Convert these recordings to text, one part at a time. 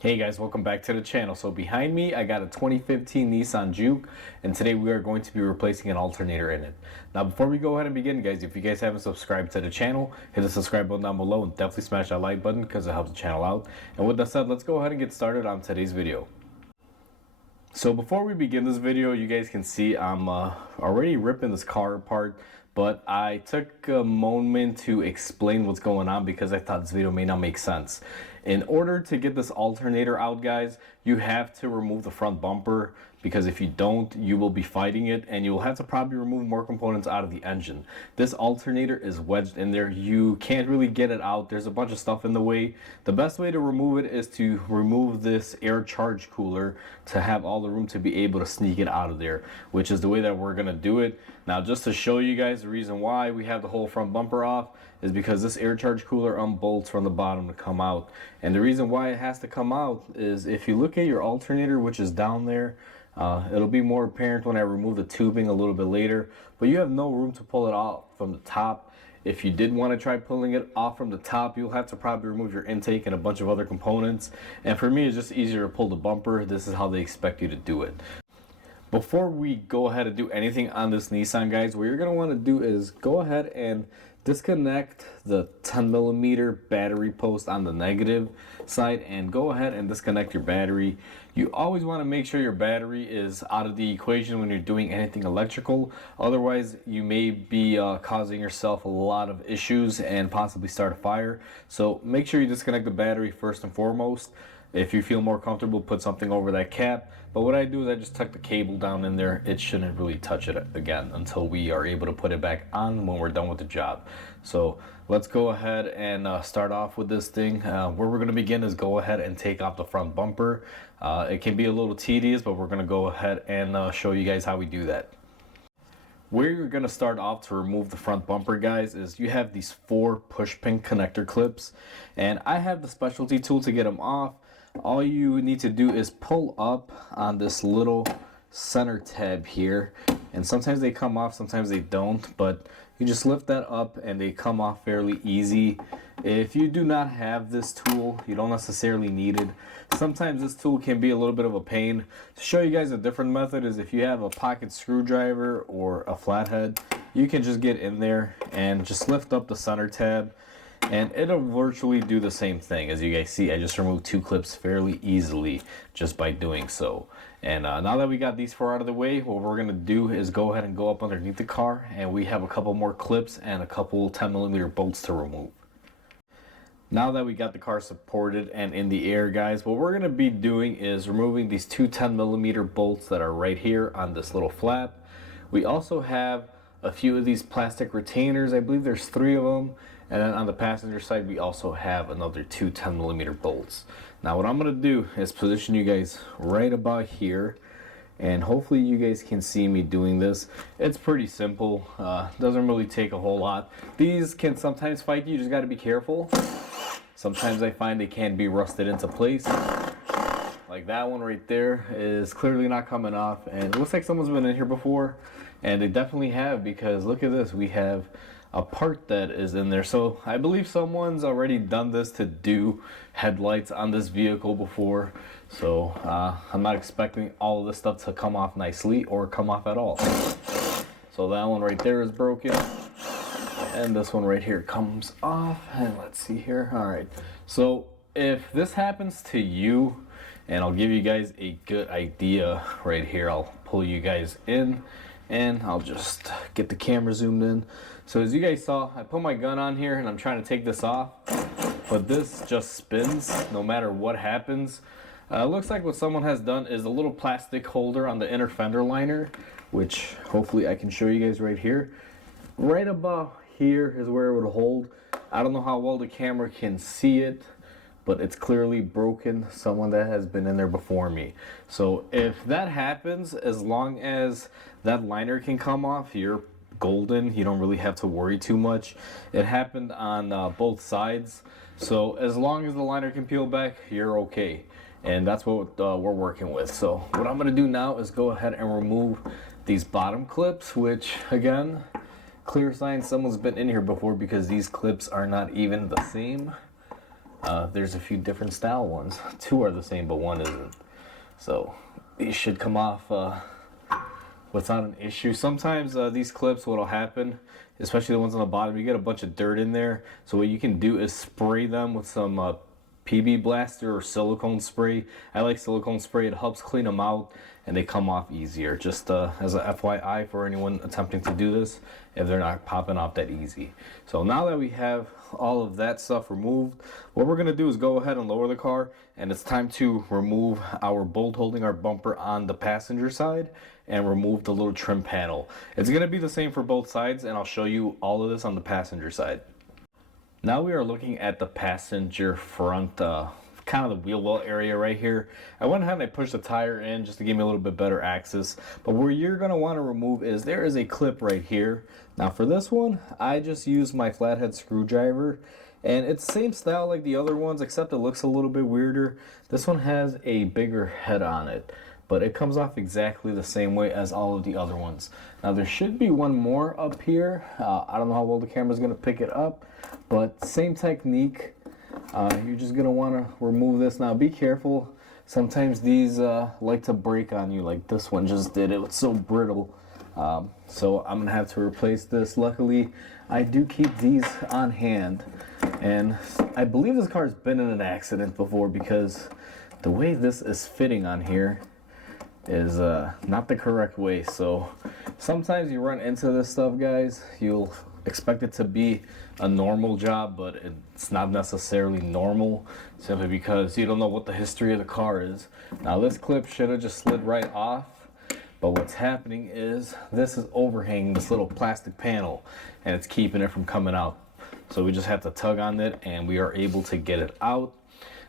Hey guys, welcome back to the channel. So behind me, I got a 2015 Nissan Juke, and today we are going to be replacing an alternator in it. Now before we go ahead and begin, guys, if you guys haven't subscribed to the channel, hit the subscribe button down below and definitely smash that like button because it helps the channel out. And with that said, let's go ahead and get started on today's video. So before we begin this video, you guys can see I'm already ripping this car apart, but I took a moment to explain what's going on because I thought this video may not make sense. In order to get this alternator out, guys, you have to remove the front bumper, because if you don't, you will be fighting it and you will have to probably remove more components out of the engine. This alternator is wedged in there. You can't really get it out. There's a bunch of stuff in the way. The best way to remove it is to remove this air charge cooler to have all the room to be able to sneak it out of there, which is the way that we're going to do it. Now, just to show you guys the reason why we have the whole front bumper off is because this air charge cooler unbolts from the bottom to come out. And the reason why it has to come out is if you look at your alternator, which is down there, it'll be more apparent when I remove the tubing a little bit later, but you have no room to pull it off from the top. If you did want to try pulling it off from the top, you'll have to probably remove your intake and a bunch of other components. And for me, it's just easier to pull the bumper. This is how they expect you to do it. Before we go ahead and do anything on this Nissan, guys, what you're going to want to do is go ahead and disconnect the 10mm battery post on the negative side and go ahead and disconnect your battery. You always want to make sure your battery is out of the equation when you're doing anything electrical. Otherwise, you may be causing yourself a lot of issues and possibly start a fire. So make sure you disconnect the battery first and foremost. If you feel more comfortable, put something over that cap. But what I do is I just tuck the cable down in there. It shouldn't really touch it again until we are able to put it back on when we're done with the job. So let's go ahead and start off with this thing. Where we're going to begin is go ahead and take off the front bumper. It can be a little tedious, but we're going to go ahead and show you guys how we do that. Where you're going to start off to remove the front bumper, guys, is you have these 4 push pin connector clips, and I have the specialty tool to get them off. All you need to do is pull up on this little center tab here, and sometimes they come off, sometimes they don't, but you just lift that up and they come off fairly easy. If you do not have this tool, you don't necessarily need it. Sometimes this tool can be a little bit of a pain. To show you guys a different method is if you have a pocket screwdriver or a flathead, you can just get in there and just lift up the center tab, and it'll virtually do the same thing. As you guys see, I just removed 2 clips fairly easily just by doing so. And now that we got these 4 out of the way, what we're going to do is go ahead and go up underneath the car, and we have a couple more clips and a couple 10mm bolts to remove. Now that we got the car supported and in the air, guys, what we're going to be doing is removing these 2 10mm bolts that are right here on this little flap. We also have a few of these plastic retainers. I believe there's 3 of them. And then on the passenger side, we also have another 2 10mm bolts. Now what I'm going to do is position you guys right about here, and hopefully you guys can see me doing this. It's pretty simple. Doesn't really take a whole lot. These can sometimes fight you, just got to be careful. Sometimes I find they can be rusted into place. Like that one right there is clearly not coming off, and it looks like someone's been in here before, and they definitely have, because look at this, we have a part that is in there. So I believe someone's already done this to do headlights on this vehicle before. So I'm not expecting all of this stuff to come off nicely or come off at all. So that one right there is broken, and this one right here comes off. And let's see here. All right, so if this happens to you, and I'll give you guys a good idea right here, I'll pull you guys in and I'll just get the camera zoomed in. So as you guys saw, I put my gun on here and I'm trying to take this off, but this just spins no matter what happens. Looks like what someone has done is a little plastic holder on the inner fender liner, which hopefully I can show you guys right here. Right about here is where it would hold. I don't know how well the camera can see it, but it's clearly broken. Someone that has been in there before me. So if that happens, as long as that liner can come off, you're golden. You don't really have to worry too much. It happened on both sides, so as long as the liner can peel back, you're okay. And that's what we're working with. So what I'm going to do now is go ahead and remove these bottom clips, which again, clear sign someone's been in here before, because these clips are not even the same. There's a few different style ones. Two are the same, but one isn't. So these should come off without an issue. Sometimes these clips, what'll happen, especially the ones on the bottom, you get a bunch of dirt in there. So what you can do is spray them with some PB Blaster or silicone spray. I like silicone spray. It helps clean them out and they come off easier. Just as a FYI for anyone attempting to do this, if they're not popping off that easy. So now that we have all of that stuff removed, what we're gonna do is go ahead and lower the car, and it's time to remove our bolt holding our bumper on the passenger side and remove the little trim panel. It's gonna be the same for both sides, and I'll show you all of this on the passenger side. Now we are looking at the passenger front, kind of the wheel well area right here. I went ahead and I pushed the tire in just to give me a little bit better access. But where you're going to want to remove is there is a clip right here. Now for this one, I just used my flathead screwdriver. And it's the same style like the other ones, except it looks a little bit weirder. This one has a bigger head on it, but it comes off exactly the same way as all of the other ones. Now there should be one more up here. I don't know how well the camera's going to pick it up, but same technique. You're just going to want to remove this. Now be careful. Sometimes these like to break on you, like this one just did. It was so brittle. So I'm going to have to replace this. Luckily, I do keep these on hand. And I believe this car has been in an accident before, because the way this is fitting on here is not the correct way. So sometimes you run into this stuff, guys. You'll expect it to be a normal job, but it's not necessarily normal, simply because you don't know what the history of the car is. Now this clip should have just slid right off, but what's happening is this is overhanging this little plastic panel and it's keeping it from coming out. So we just have to tug on it and we are able to get it out.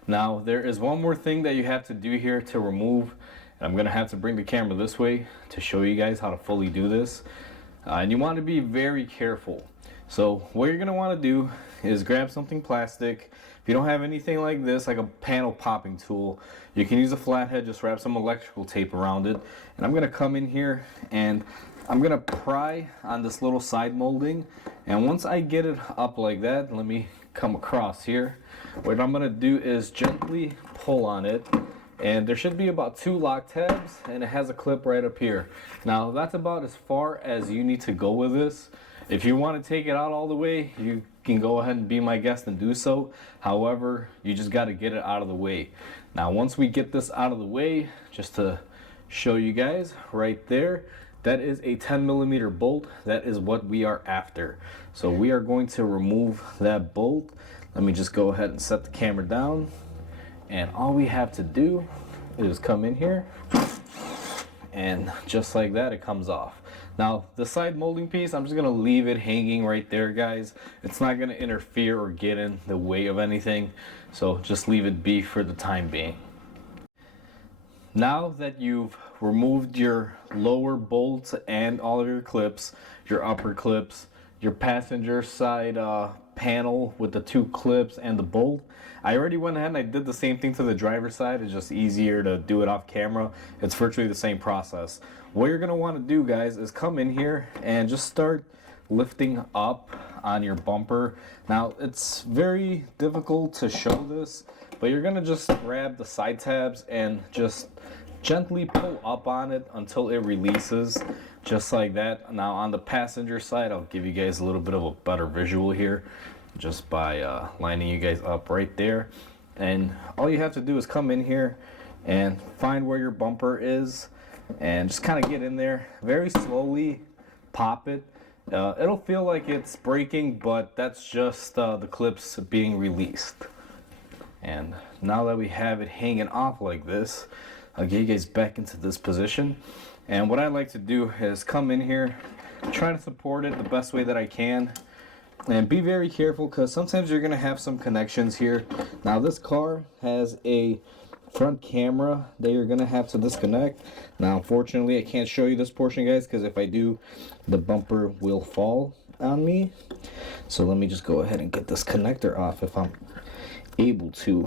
Now there is one more thing that you have to do here to remove, and I'm gonna have to bring the camera this way to show you guys how to fully do this. And you want to be very careful. So what you're gonna want to do is grab something plastic. If you don't have anything like this, like a panel popping tool, you can use a flathead. Just wrap some electrical tape around it. And I'm gonna come in here and I'm gonna pry on this little side molding. And once I get it up like that, let me come across here. What I'm gonna do is gently pull on it. And there should be about 2 lock tabs, and it has a clip right up here. Now that's about as far as you need to go with this. If you want to take it out all the way, you can go ahead and be my guest and do so. However, you just got to get it out of the way. Now once we get this out of the way, just to show you guys right there, that is a 10mm bolt. That is what we are after. So we are going to remove that bolt. Let me just go ahead and set the camera down. And all we have to do is come in here, and just like that, it comes off. Now the side molding piece, I'm just gonna leave it hanging right there, guys. It's not gonna interfere or get in the way of anything, so just leave it be for the time being. Now that you've removed your lower bolts and all of your clips, your upper clips, your passenger side panel with the 2 clips and the bolt, I already went ahead and I did the same thing to the driver's side. It's just easier to do it off camera. It's virtually the same process. What you're going to want to do, guys, is come in here and just start lifting up on your bumper. Now it's very difficult to show this, but you're going to just grab the side tabs and just gently pull up on it until it releases, just like that. Now on the passenger side, I'll give you guys a little bit of a better visual here just by lining you guys up right there. And all you have to do is come in here and find where your bumper is and just kind of get in there, very slowly pop it. It'll feel like it's breaking, but that's just the clips being released. And now that we have it hanging off like this, I'll get you guys back into this position. And what I like to do is come in here, try to support it the best way that I can, and be very careful, because sometimes you're going to have some connections here. Now this car has a front camera that you're going to have to disconnect. Now unfortunately I can't show you this portion, guys, because if I do, the bumper will fall on me. So let me just go ahead and get this connector off if I'm able to.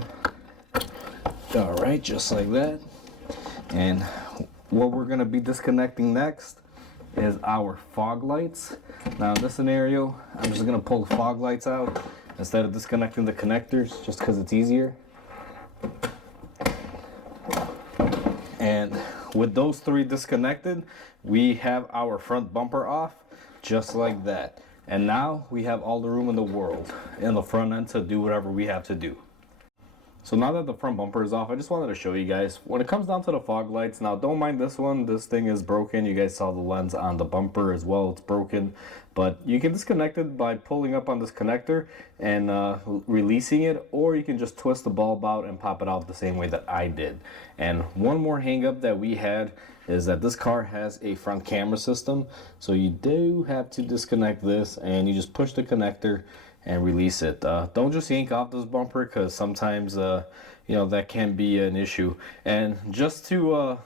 Alright, just like that. And what we're going to be disconnecting next is our fog lights. Now in this scenario, I'm just going to pull the fog lights out, instead of disconnecting the connectors, just because it's easier. And with those three disconnected, we have our front bumper off, just like that. And now we have all the room in the world in the front end to do whatever we have to do. So now that the front bumper is off, I just wanted to show you guys, when it comes down to the fog lights, now don't mind this one, this thing is broken. You guys saw the lens on the bumper as well, it's broken. But you can disconnect it by pulling up on this connector and releasing it, or you can just twist the bulb out and pop it out the same way that I did. And one more hang up that we had is that this car has a front camera system. So you do have to disconnect this and you just push the connector and release it. Don't just yank off this bumper, because sometimes you know, that can be an issue. And just to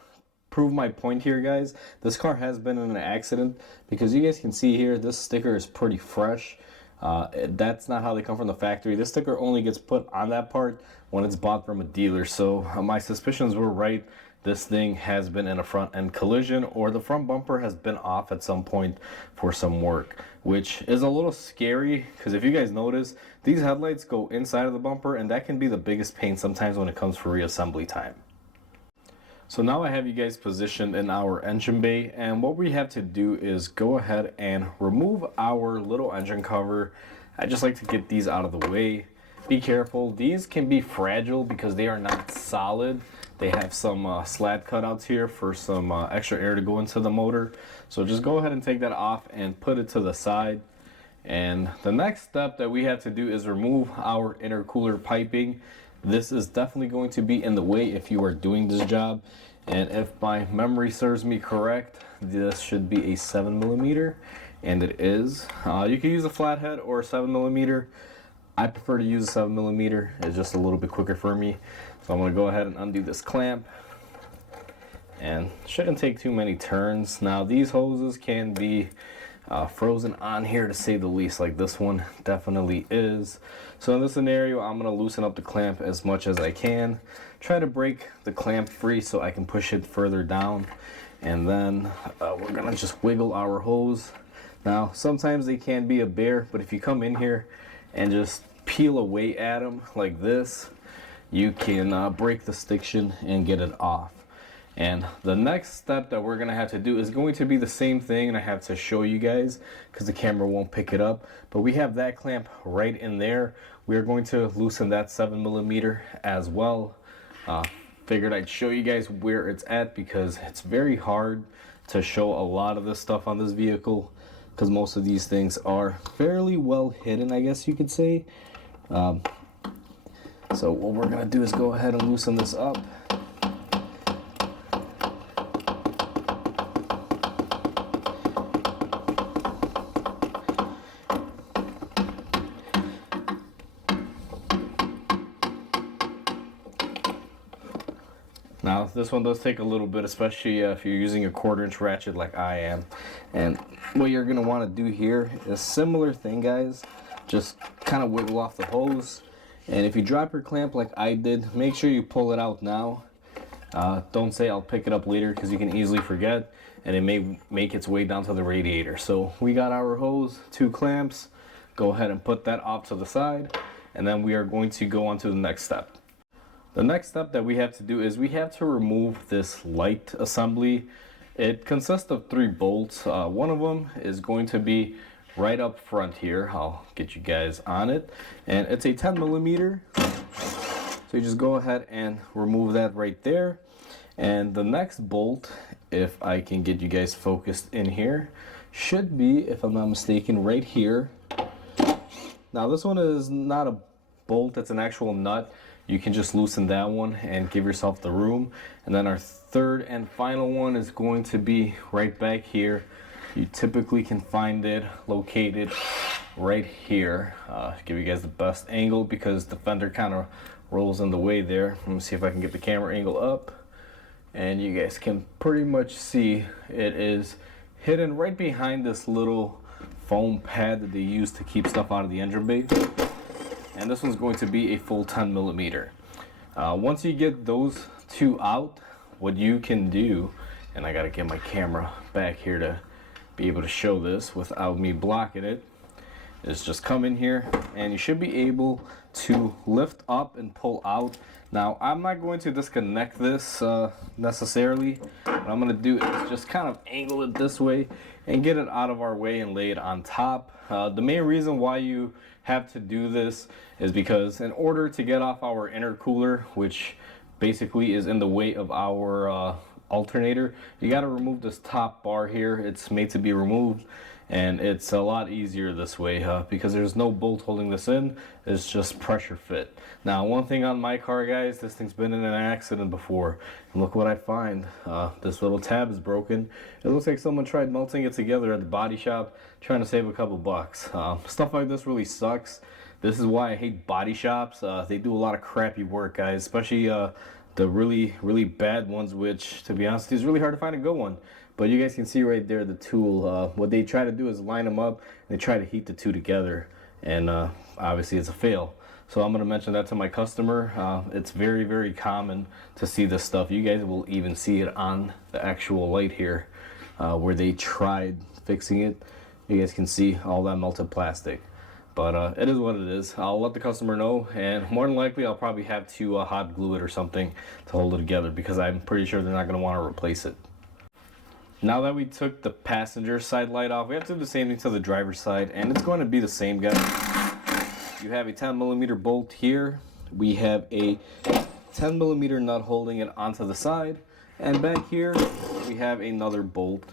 prove my point here, guys, this car has been in an accident, because you guys can see here this sticker is pretty fresh. That's not how they come from the factory. This sticker only gets put on that part when it's bought from a dealer. So my suspicions were right. This thing has been in a front end collision, or the front bumper has been off at some point for some work, which is a little scary, because if you guys notice, these headlights go inside of the bumper, and that can be the biggest pain sometimes when it comes for reassembly time. So now I have you guys positioned in our engine bay, and what we have to do is go ahead and remove our little engine cover. I just like to get these out of the way. Be careful, these can be fragile because they are not solid. They have some slat cutouts here for some extra air to go into the motor. So just go ahead and take that off and put it to the side. And the next step that we have to do is remove our intercooler piping. This is definitely going to be in the way if you are doing this job. And if my memory serves me correct, this should be a 7mm, and it is. You can use a flathead or a 7mm. I prefer to use a 7mm. It's just a little bit quicker for me. So I'm going to go ahead and undo this clamp, and shouldn't take too many turns. Now these hoses can be frozen on here, to say the least, like this one definitely is. So in this scenario, I'm going to loosen up the clamp as much as I can, try to break the clamp free so I can push it further down, and then we're going to just wiggle our hose. Now sometimes they can be a bear, but if you come in here and just peel away at them like this, you can break the stiction and get it off. And the next step that we're gonna have to do is going to be the same thing, and I have to show you guys because the camera won't pick it up, but we have that clamp right in there. We are going to loosen that 7mm as well. Figured I'd show you guys where it's at, because it's very hard to show a lot of this stuff on this vehicle, because most of these things are fairly well hidden, I guess you could say. So what we're going to do is go ahead and loosen this up. Now this one does take a little bit, especially if you're using a 1/4" ratchet like I am. And what you're going to want to do here is similar thing, guys. Just kind of wiggle off the hose. And if you drop your clamp like I did, make sure you pull it out now. Don't say I'll pick it up later, because you can easily forget, and it may make its way down to the radiator. So we got our hose, 2 clamps. Go ahead and put that off to the side, and then we are going to go on to the next step. The next step that we have to do is we have to remove this light assembly. It consists of 3 bolts. One of them is going to be right up front here. I'll get you guys on it, and it's a 10mm. So you just go ahead and remove that right there. And the next bolt, if I can get you guys focused in here, should be, if I'm not mistaken, right here. Now this one is not a bolt, it's an actual nut. You can just loosen that one and give yourself the room. And then our third and final one is going to be right back here. You typically can find it located right here. Give you guys the best angle, because the fender kind of rolls in the way there. Let me see if I can get the camera angle up, and you guys can pretty much see it is hidden right behind this little foam pad that they use to keep stuff out of the engine bay. And this one's going to be a full 10mm. Once you get those 2 out, what you can do, and I gotta get my camera back here to be able to show this without me blocking it, is just come in here and you should be able to lift up and pull out. Now I'm not going to disconnect this necessarily. What I'm going to do is just kind of angle it this way and get it out of our way and lay it on top. The main reason why you have to do this is because in order to get off our intercooler, which basically is in the way of our alternator, you got to remove this top bar here. It's made to be removed, and it's a lot easier this way because there's no bolt holding this in. It's just pressure fit. Now, one thing on my car, guys, this thing's been in an accident before, and look what I find. This little tab is broken. It looks like someone tried melting it together at the body shop trying to save a couple bucks. Stuff like this really sucks. This is why I hate body shops. They do a lot of crappy work, guys, especially the really bad ones, which, to be honest, is really hard to find a good one. But you guys can see right there the tool. What they try to do is line them up, and they try to heat the two together, and obviously it's a fail. So I'm going to mention that to my customer. It's very common to see this stuff. You guys will even see it on the actual light here where they tried fixing it. You guys can see all that melted plastic. But it is what it is. I'll let the customer know, and more than likely I'll probably have to hot glue it or something to hold it together, because I'm pretty sure they're not going to want to replace it. Now that we took the passenger side light off, we have to do the same thing to the driver's side, and it's going to be the same, guys. You have a 10mm bolt here. We have a 10mm nut holding it onto the side, and back here we have another bolt.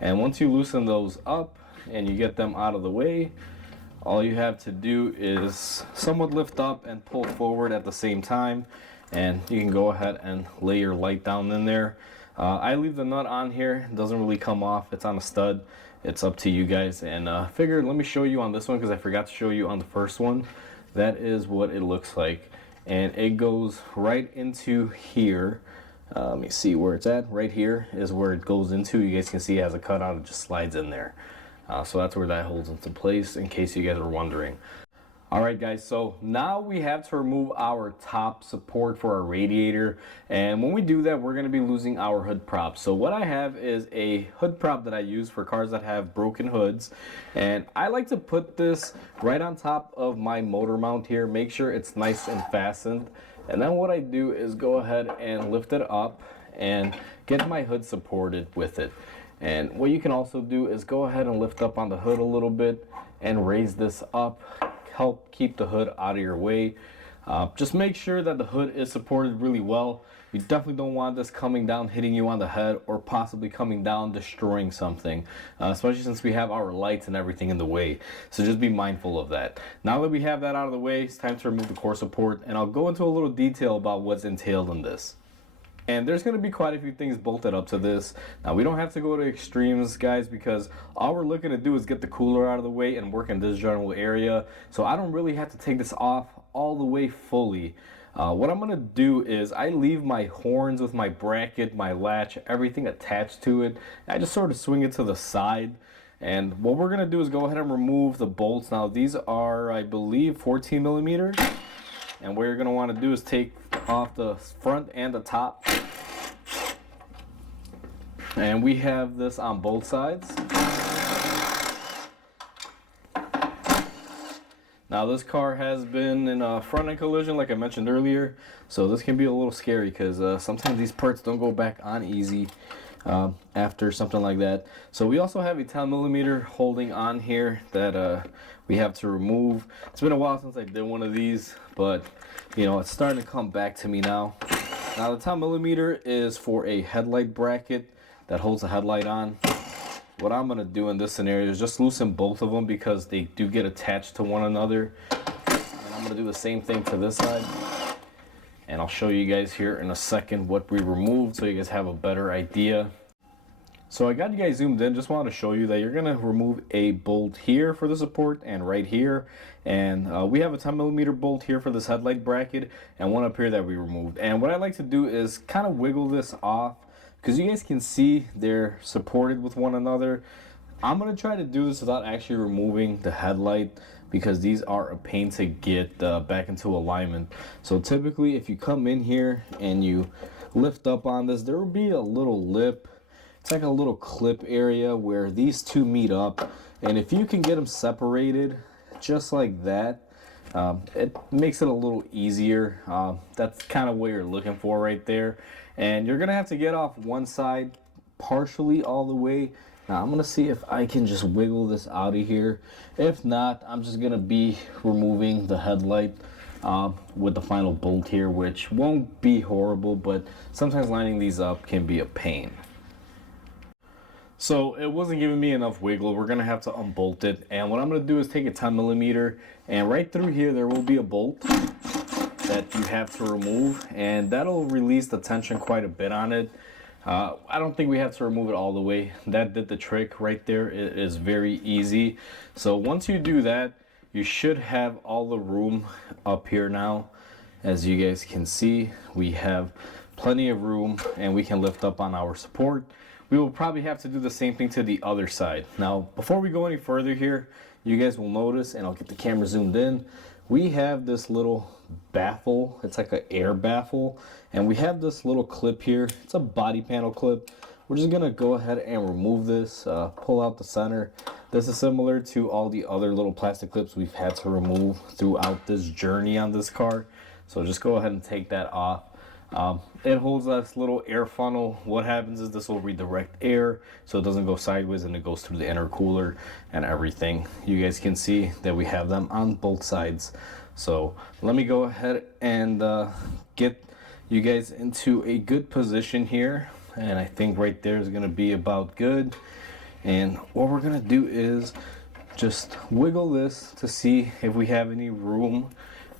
And once you loosen those up and you get them out of the way, all you have to do is somewhat lift up and pull forward at the same time, and you can go ahead and lay your light down in there. I leave the nut on here. It doesn't really come off. It's on a stud. It's up to you guys. And figured let me show you on this one, because I forgot to show you on the first one. That is what it looks like. And it goes right into here. Let me see where it's at. Right here is where it goes into. You guys can see it has a cutout. It just slides in there. So that's where that holds into place, in case you guys are wondering. Alright guys, so now we have to remove our top support for our radiator, and when we do that, we're going to be losing our hood prop. So what I have is a hood prop that I use for cars that have broken hoods, and I like to put this right on top of my motor mount here, make sure it's nice and fastened, and then what I do is go ahead and lift it up and get my hood supported with it. And what you can also do is go ahead and lift up on the hood a little bit and raise this up, help keep the hood out of your way. Just make sure that the hood is supported really well. You definitely don't want this coming down, hitting you on the head, or possibly coming down, destroying something, especially since we have our lights and everything in the way. So just be mindful of that. Now that we have that out of the way, it's time to remove the core support, and I'll go into a little detail about what's entailed in this. And there's going to be quite a few things bolted up to this. Now, we don't have to go to extremes, guys, because all we're looking to do is get the cooler out of the way and work in this general area. So I don't really have to take this off all the way fully. What I'm going to do is I leave my horns with my bracket, my latch, everything attached to it. I just sort of swing it to the side. And what we're going to do is go ahead and remove the bolts. Now, these are, I believe, 14mm. And what you're going to want to do is take off the front and the top. And we have this on both sides. Now this car has been in a front-end collision, like I mentioned earlier, so this can be a little scary, because sometimes these parts don't go back on easy after something like that. So we also have a 10mm holding on here that we have to remove. It's been a while since I did one of these, but you know, it's starting to come back to me now. Now the 10mm is for a headlight bracket that holds the headlight on. What I'm going to do in this scenario is just loosen both of them, because they do get attached to one another. And I'm going to do the same thing to this side. And I'll show you guys here in a second what we removed, so you guys have a better idea. So I got you guys zoomed in. Just wanted to show you that you're going to remove a bolt here for the support and right here. And we have a 10mm bolt here for this headlight bracket and one up here that we removed. And what I like to do is kind of wiggle this off, because you guys can see they're supported with one another. I'm going to try to do this without actually removing the headlight, because these are a pain to get back into alignment. So typically if you come in here and you lift up on this, there will be a little lip. It's like a little clip area where these two meet up, and if you can get them separated, just like that. It makes it a little easier. That's kind of what you're looking for right there. And you're gonna have to get off one side partially all the way. Now I'm gonna see if I can just wiggle this out of here. If not, I'm just gonna be removing the headlight with the final bolt here, which won't be horrible, but sometimes lining these up can be a pain. So it wasn't giving me enough wiggle. We're gonna have to unbolt it, and what I'm gonna do is take a 10mm, and right through here there will be a bolt that you have to remove, and that'll release the tension quite a bit on it. I don't think we have to remove it all the way. That did the trick right there. It is very easy. So once you do that, you should have all the room up here now. As you guys can see, we have plenty of room, and we can lift up on our support. We will probably have to do the same thing to the other side. Now, before we go any further here, you guys will notice, and I'll get the camera zoomed in, we have this little baffle. It's like an air baffle, and we have this little clip here. It's a body panel clip. We're just gonna go ahead and remove this, pull out the center. This is similar to all the other little plastic clips we've had to remove throughout this journey on this car. So just go ahead and take that off. It holds this little air funnel. What happens is this will redirect air so it doesn't go sideways, and it goes through the intercooler and everything. You guys can see that we have them on both sides. So let me go ahead and get you guys into a good position here, and I think right there is going to be about good. And what we're going to do is just wiggle this to see if we have any room.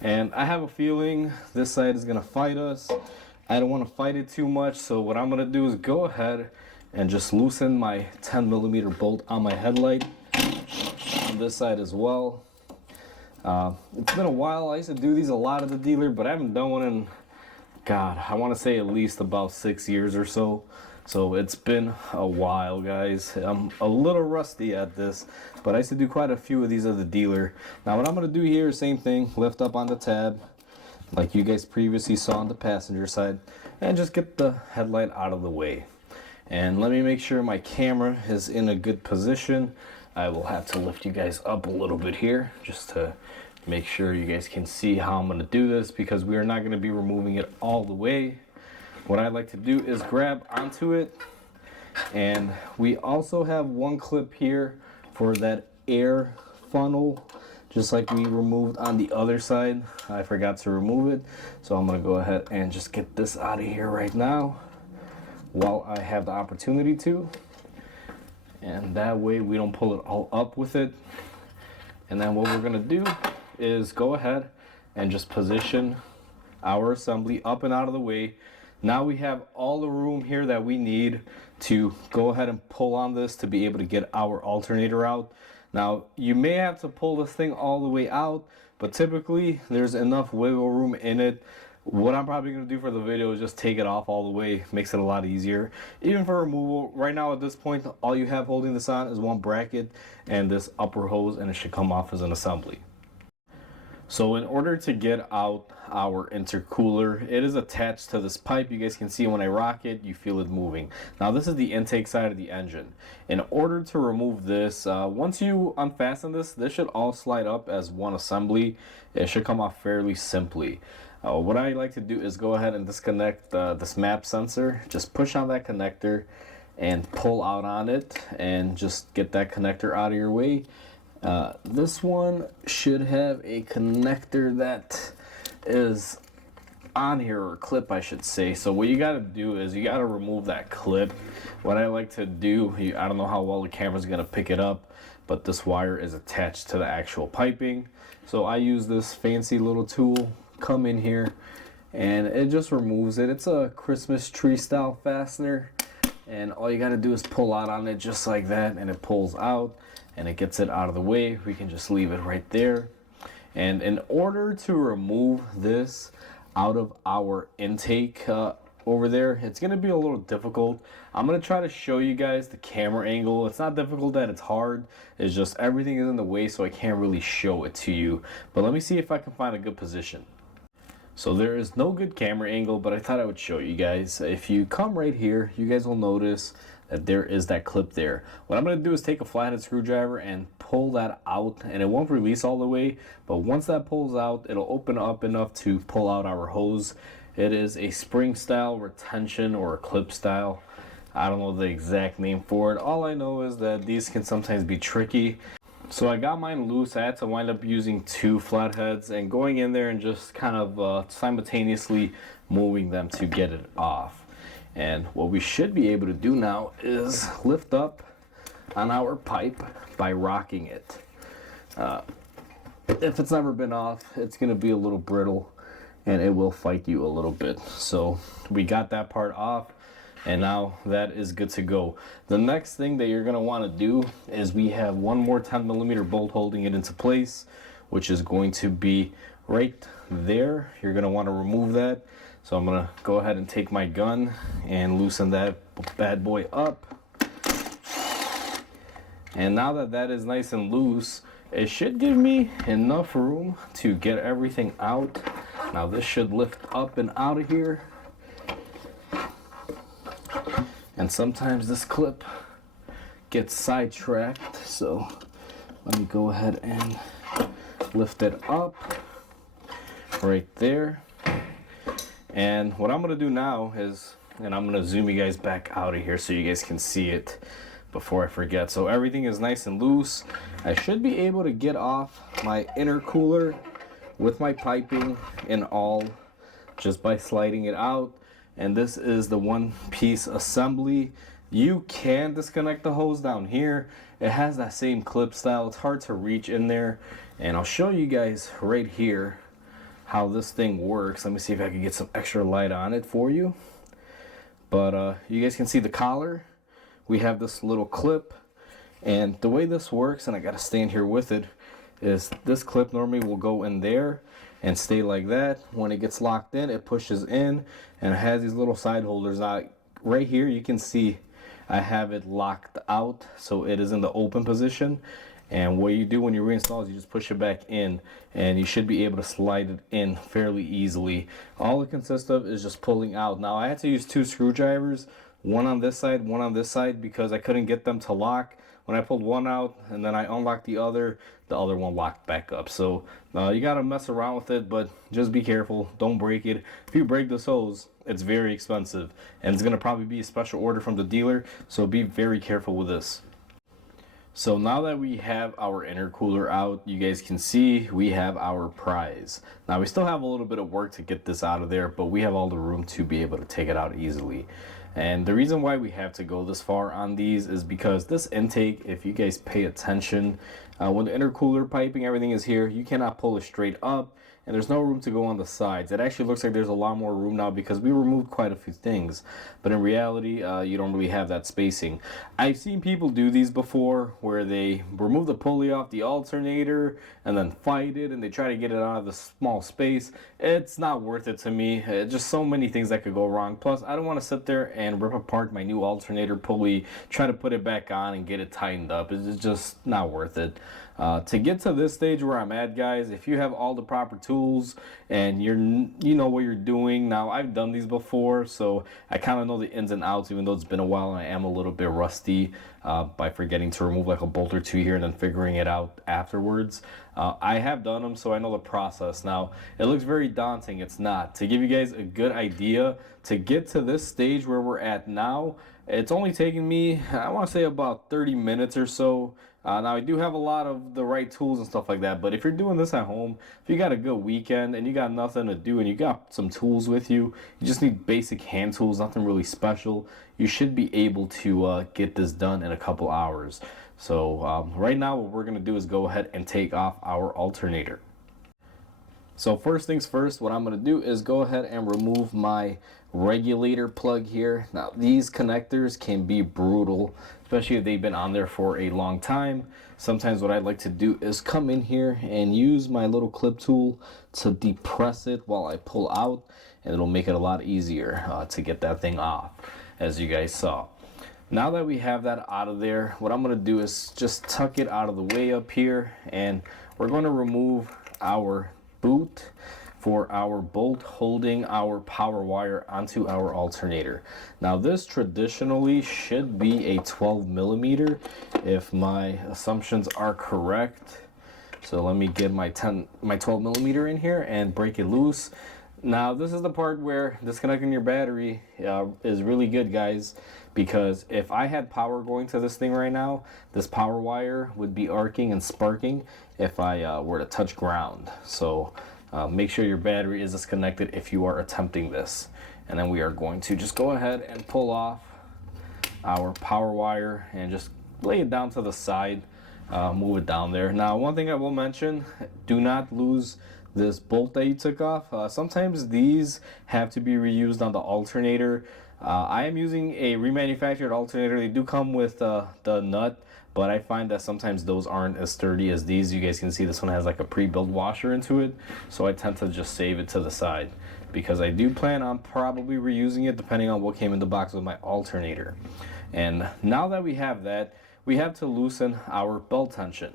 And I have a feeling this side is going to fight us. I don't want to fight it too much, so what I'm going to do is go ahead and just loosen my 10mm bolt on my headlight on this side as well. It's been a while. I used to do these a lot at the dealer, but I haven't done one in, God, I want to say at least about 6 years or so. So it's been a while, guys. I'm a little rusty at this, but I used to do quite a few of these at the dealer. Now what I'm going to do here is same thing, lift up on the tab like you guys previously saw on the passenger side, and just get the headlight out of the way. And let me make sure my camera is in a good position. I will have to lift you guys up a little bit here just to make sure you guys can see how I'm going to do this, because we are not going to be removing it all the way. What I like to do is grab onto it, and we also have one clip here for that air funnel, just like we removed on the other side. I forgot to remove it, so I'm going to go ahead and just get this out of here right now while I have the opportunity to, and that way we don't pull it all up with it. And then what we're going to do is go ahead and just position our assembly up and out of the way. Now we have all the room here that we need to go ahead and pull on this to be able to get our alternator out. Now you may have to pull this thing all the way out, but typically there's enough wiggle room in it. What I'm probably going to do for the video is just take it off all the way. Makes it a lot easier. Even for removal, right now at this point, all you have holding this on is one bracket and this upper hose, and it should come off as an assembly. So in order to get out our intercooler, it is attached to this pipe. You guys can see when I rock it, you feel it moving. Now this is the intake side of the engine. In order to remove this, once you unfasten this should all slide up as one assembly. It should come off fairly simply. What I like to do is go ahead and disconnect this map sensor. Just push on that connector and pull out on it, and just get that connector out of your way. This one should have a connector that is on here, or clip I should say. So what you got to do is you got to remove that clip. What I like to do, I don't know how well the camera's going to pick it up, but this wire is attached to the actual piping. So I use this fancy little tool, come in here, and it just removes it. It's a Christmas tree style fastener, and all you got to do is pull out on it just like that, and it pulls out and it gets it out of the way. We can just leave it right there. And in order to remove this out of our intake over there, it's going to be a little difficult. I'm going to try to show you guys the camera angle. It's not difficult that it's hard. It's just everything is in the way, so I can't really show it to you. But let me see if I can find a good position. So there is no good camera angle, but I thought I would show you guys. If you come right here, you guys will notice that there is that clip there. What I'm going to do is take a flathead screwdriver and pull that out, and it won't release all the way, but once that pulls out, it'll open up enough to pull out our hose. It is a spring style retention or a clip style. I don't know the exact name for it. All I know is that these can sometimes be tricky. So I got mine loose. I had to wind up using 2 flatheads and going in there and just kind of simultaneously moving them to get it off. And what we should be able to do now is lift up on our pipe by rocking it. If it's never been off, it's going to be a little brittle and it will fight you a little bit. So we got that part off, and now that is good to go. The next thing that you're going to want to do is we have one more 10mm bolt holding it into place, which is going to be right there. You're going to want to remove that. So I'm going to go ahead and take my gun and loosen that bad boy up. And now that that is nice and loose, it should give me enough room to get everything out. Now this should lift up and out of here. And sometimes this clip gets sidetracked, so let me go ahead and lift it up right there. And what I'm going to do now is, and I'm going to zoom you guys back out of here so you guys can see it before I forget. So everything is nice and loose. I should be able to get off my intercooler with my piping and all just by sliding it out. And this is the one-piece assembly. You can disconnect the hose down here. It has that same clip style. It's hard to reach in there. And I'll show you guys right here how this thing works. Let me see if I can get some extra light on it for you. But you guys can see the collar. We have this little clip, and the way this works, and I gotta stand here with it, is this clip normally will go in there and stay like that. When it gets locked in, it pushes in, and it has these little side holders. Now right here you can see I have it locked out, so it is in the open position. And what you do when you reinstall is you just push it back in, and you should be able to slide it in fairly easily. All it consists of is just pulling out. Now I had to use 2 screwdrivers, one on this side, one on this side, because I couldn't get them to lock. When I pulled one out and then I unlocked the other one locked back up. So you gotta mess around with it, but just be careful, don't break it. If you break this hose, it's very expensive, and it's gonna probably be a special order from the dealer, so be very careful with this. So now that we have our intercooler out, you guys can see we have our prize. Now we still have a little bit of work to get this out of there, but we have all the room to be able to take it out easily. And the reason why we have to go this far on these is because this intake, if you guys pay attention, when the intercooler piping, everything is here, you cannot pull it straight up, and there's no room to go on the sides. It actually looks like there's a lot more room now because we removed quite a few things, but in reality you don't really have that spacing. I've seen people do these before where they remove the pulley off the alternator and then fight it, and they try to get it out of the small space. It's not worth it to me. Just so many things that could go wrong. Plus I don't want to sit there and rip apart my new alternator pulley, try to put it back on and get it tightened up. It's just not worth it. To get to this stage where I'm at, guys, if you have all the proper tools and you know what you're doing. Now I've done these before, so I kind of know the ins and outs, even though it's been a while and I am a little bit rusty by forgetting to remove like a bolt or two here and then figuring it out afterwards. I have done them, so I know the process. Now it looks very daunting. It's not. To give you guys a good idea, to get to this stage where we're at now, it's only taken me, I want to say, about 30 minutes or so. Now I do have a lot of the right tools and stuff like that, but if you're doing this at home, if you got a good weekend and you got nothing to do and you got some tools with you, you just need basic hand tools, nothing really special, you should be able to get this done in a couple hours. So right now what we're going to do is go ahead and take off our alternator. So first things first, what I'm going to do is go ahead and remove my regulator plug here. Now these connectors can be brutal, especially if they've been on there for a long time. Sometimes what I like to do is come in here and use my little clip tool to depress it while I pull out, and it'll make it a lot easier to get that thing off, as you guys saw. Now that we have that out of there, what I'm going to do is just tuck it out of the way up here, and we're going to remove our boot for our bolt holding our power wire onto our alternator. Now this traditionally should be a 12 millimeter if my assumptions are correct. So let me get my 12 millimeter in here and break it loose. Now this is the part where disconnecting your battery is really good, guys, because if I had power going to this thing right now, this power wire would be arcing and sparking if I were to touch ground. So make sure your battery is disconnected if you are attempting this. And then we are going to just go ahead and pull off our power wire and just lay it down to the side, move it down there. Now one thing I will mention, do not lose this bolt that you took off. Sometimes these have to be reused on the alternator. I am using a remanufactured alternator. They do come with the nut, but I find that sometimes those aren't as sturdy as these. You guys can see this one has like a pre-built washer into it, so I tend to just save it to the side because I do plan on probably reusing it depending on what came in the box with my alternator. And now that we have that, we have to loosen our belt tension.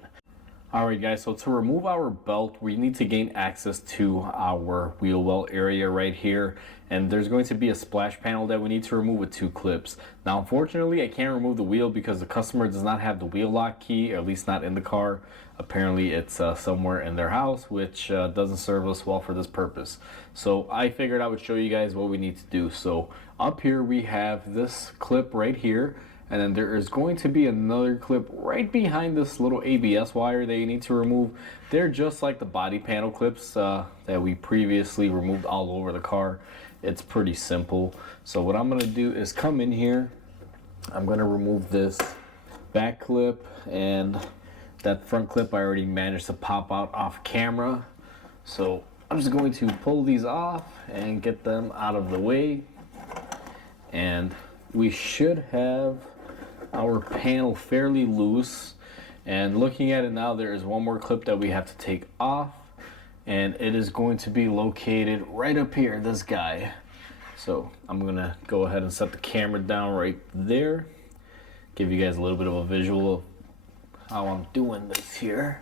Alright guys, so to remove our belt, we need to gain access to our wheel well area right here. And there's going to be a splash panel that we need to remove with 2 clips. Now unfortunately, I can't remove the wheel because the customer does not have the wheel lock key, or at least not in the car. Apparently it's somewhere in their house, which doesn't serve us well for this purpose. So I figured I would show you guys what we need to do. So up here we have this clip right here. And then there is going to be another clip right behind this little ABS wire that you need to remove. They're just like the body panel clips that we previously removed all over the car. It's pretty simple. So what I'm gonna do is come in here. I'm gonna remove this back clip, and that front clip I already managed to pop out off camera. So I'm just going to pull these off and get them out of the way. And we should have our panel fairly loose, and looking at it now, there is one more clip that we have to take off, and it is going to be located right up here, this guy. So I'm gonna go ahead and set the camera down right there, give you guys a little bit of a visual of how I'm doing this here.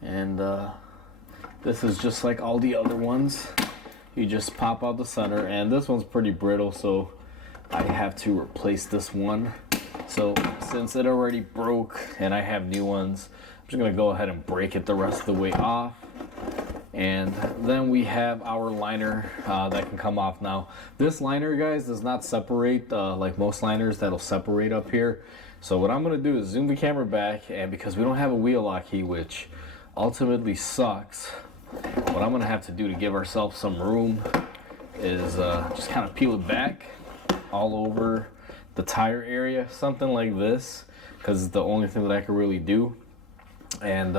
And this is just like all the other ones. You just pop out the center, and this one's pretty brittle, so I have to replace this one. So since it already broke and I have new ones, I'm just gonna go ahead and break it the rest of the way off. And then we have our liner that can come off now. This liner, guys, does not separate like most liners that'll separate up here. So what I'm gonna do is zoom the camera back, and because we don't have a wheel lock key, which ultimately sucks, what I'm gonna have to do to give ourselves some room is just kind of peel it back all over the tire area, something like this, because it's the only thing that I can really do. And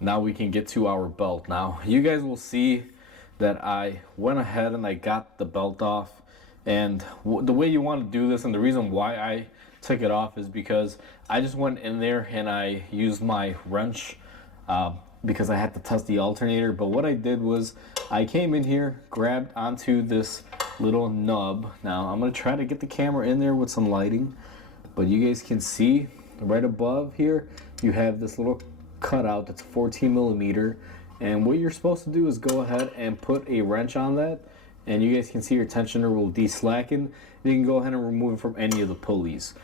now we can get to our belt. Now you guys will see that I went ahead and I got the belt off, and the way you want to do this, and the reason why I took it off, is because I just went in there and I used my wrench because I had to test the alternator. But what I did was I came in here, grabbed onto this little nub. Now I'm gonna try to get the camera in there with some lighting, but you guys can see right above here you have this little cutout that's 14 millimeter, and what you're supposed to do is go ahead and put a wrench on that, and you guys can see your tensioner will de-slacken. You can go ahead and remove it from any of the pulleys.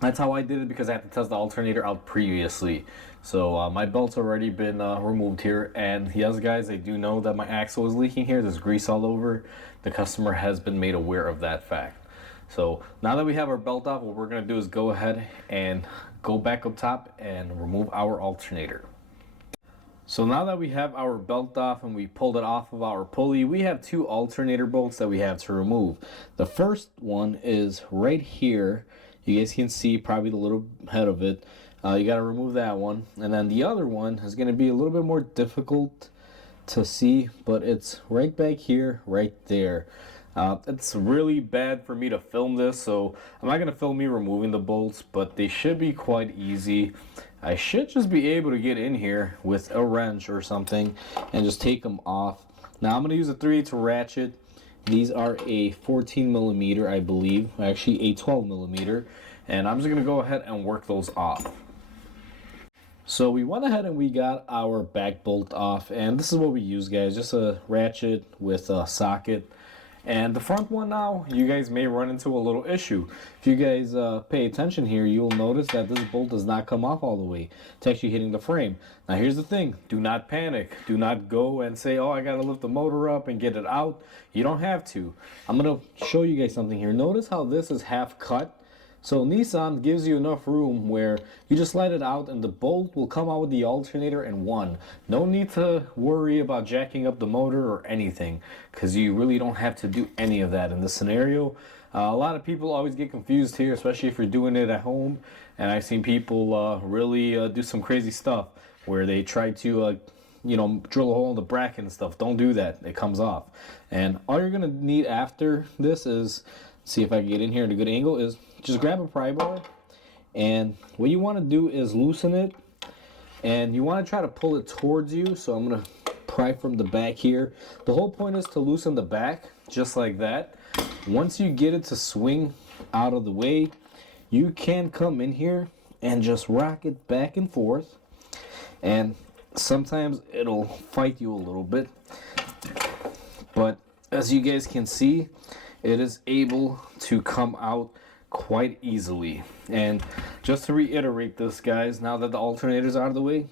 That's how I did it, because I had to test the alternator out previously. So my belt's already been removed here, and yes guys, I do know that my axle is leaking here. There's grease all over. The customer has been made aware of that fact. So now that we have our belt off, what we're gonna do is go ahead and go back up top and remove our alternator. So now that we have our belt off and we pulled it off of our pulley, we have 2 alternator bolts that we have to remove. The first one is right here. You guys can see probably the little head of it. You got to remove that one. And then the other one is going to be a little bit more difficult to see, but it's right back here, right there. It's really bad for me to film this, so I'm not going to film me removing the bolts, but they should be quite easy. I should just be able to get in here with a wrench or something and just take them off. Now I'm going to use a 3/8 ratchet. These are a 14 millimeter, I believe, actually a 12 millimeter, and I'm just going to go ahead and work those off. So we went ahead and we got our back bolt off, and this is what we use, guys, just a ratchet with a socket. And the front one now, you guys may run into a little issue. If you guys pay attention here, you'll notice that this bolt does not come off all the way. It's actually hitting the frame. Now here's the thing, do not panic. Do not go and say, oh, I gotta lift the motor up and get it out. You don't have to. I'm gonna show you guys something here. Notice how this is half cut. So Nissan gives you enough room where you just slide it out and the bolt will come out with the alternator in one. No need to worry about jacking up the motor or anything, because you really don't have to do any of that in this scenario. A lot of people always get confused here, especially if you're doing it at home. And I've seen people really do some crazy stuff where they try to drill a hole in the bracket and stuff. Don't do that. It comes off. And all you're going to need after this is, see if I can get in here at a good angle, is just grab a pry bar, and what you want to do is loosen it, and you want to try to pull it towards you. So I'm going to pry from the back here. The whole point is to loosen the back, just like that. Once you get it to swing out of the way, you can come in here and just rock it back and forth, and sometimes it'll fight you a little bit, but as you guys can see, it is able to come out quite easily. And just to reiterate this, guys, now that the alternator's out of the way,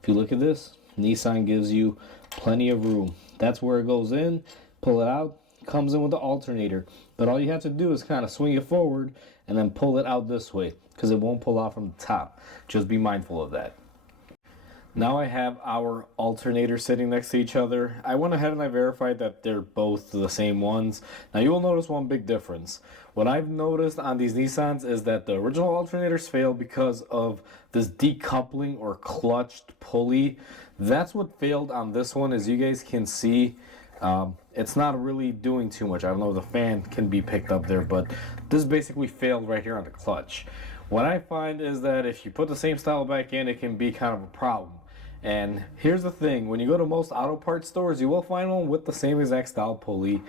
if you look at this, Nissan gives you plenty of room. That's where it goes in, pull it out, comes in with the alternator. But all you have to do is kind of swing it forward and then pull it out this way, because it won't pull out from the top. Just be mindful of that. Now I have our alternator sitting next to each other. I went ahead and I verified that they're both the same ones. Now you will notice one big difference. What I've noticed on these Nissans is that the original alternators failed because of this decoupling or clutched pulley. That's what failed on this one. As you guys can see, it's not really doing too much. I don't know if the fan can be picked up there, but this basically failed right here on the clutch. What I find is that if you put the same style back in, it can be kind of a problem. And here's the thing, when you go to most auto parts stores, you will find one with the same exact style pulley.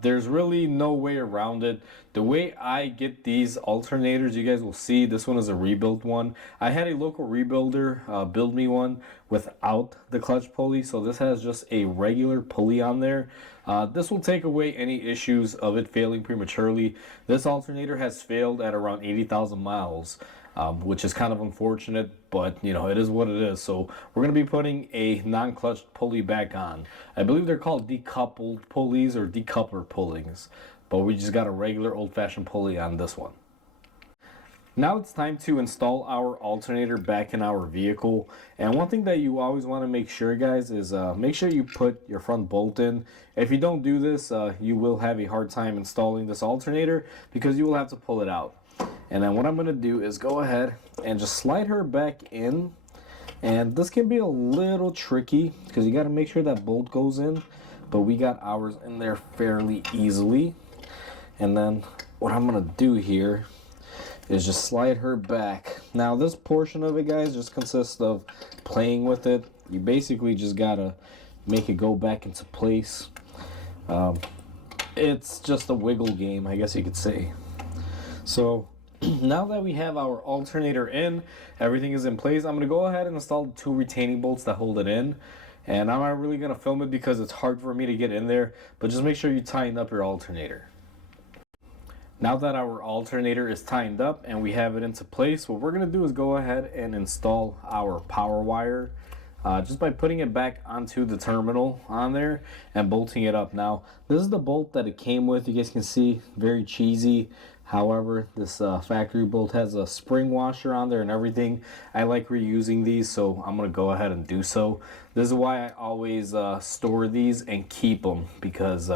There's really no way around it. The way I get these alternators, you guys will see, this one is a rebuilt one. I had a local rebuilder build me one without the clutch pulley, so this has just a regular pulley on there. This will take away any issues of it failing prematurely. This alternator has failed at around 80,000 miles. Which is kind of unfortunate, but it is what it is. So we're going to be putting a non-clutched pulley back on. I believe they're called decoupled pulleys or decoupler pullings, but we just got a regular old-fashioned pulley on this one. Now it's time to install our alternator back in our vehicle. And one thing that you always want to make sure, guys, is make sure you put your front bolt in. If you don't do this, you will have a hard time installing this alternator because you will have to pull it out. And then what I'm going to do is go ahead and just slide her back in. And this can be a little tricky because you got to make sure that bolt goes in. But we got ours in there fairly easily. And then what I'm going to do here is just slide her back. Now this portion of it, guys, just consists of playing with it. You basically just got to make it go back into place. It's just a wiggle game, I guess you could say. So now that we have our alternator in, everything is in place, I'm going to go ahead and install the 2 retaining bolts that hold it in. And I'm not really going to film it because it's hard for me to get in there, but just make sure you tighten up your alternator. Now that our alternator is tightened up and we have it into place, what we're going to do is go ahead and install our power wire. Just by putting it back onto the terminal on there and bolting it up. Now, this is the bolt that it came with. You guys can see, very cheesy. However, this factory bolt has a spring washer on there and everything. I like reusing these, so I'm going to go ahead and do so. This is why I always store these and keep them, because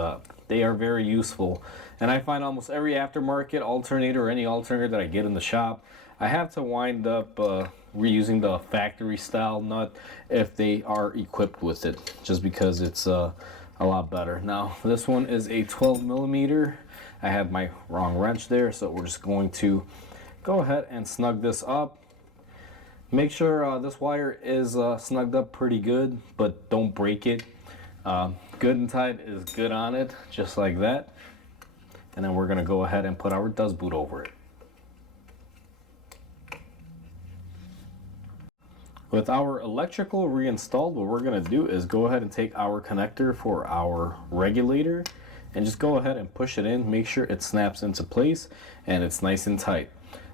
they are very useful. And I find almost every aftermarket alternator or any alternator that I get in the shop, I have to wind up reusing the factory style nut if they are equipped with it, just because it's a lot better. Now this one is a 12 millimeter. I have my wrong wrench there, so we're just going to go ahead and snug this up. Make sure this wire is snugged up pretty good, but don't break it. Good and tight is good on it, just like that. And then we're going to go ahead and put our dust boot over it. With our electrical reinstalled, what we're going to do is go ahead and take our connector for our regulator and just go ahead and push it in. Make sure it snaps into place and it's nice and tight.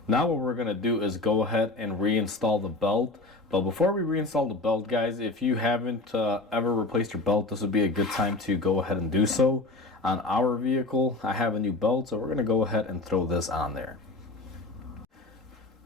Now what we're going to do is go ahead and reinstall the belt. But before we reinstall the belt, guys, if you haven't ever replaced your belt, this would be a good time to go ahead and do so. On our vehicle, I have a new belt, so we're going to go ahead and throw this on there.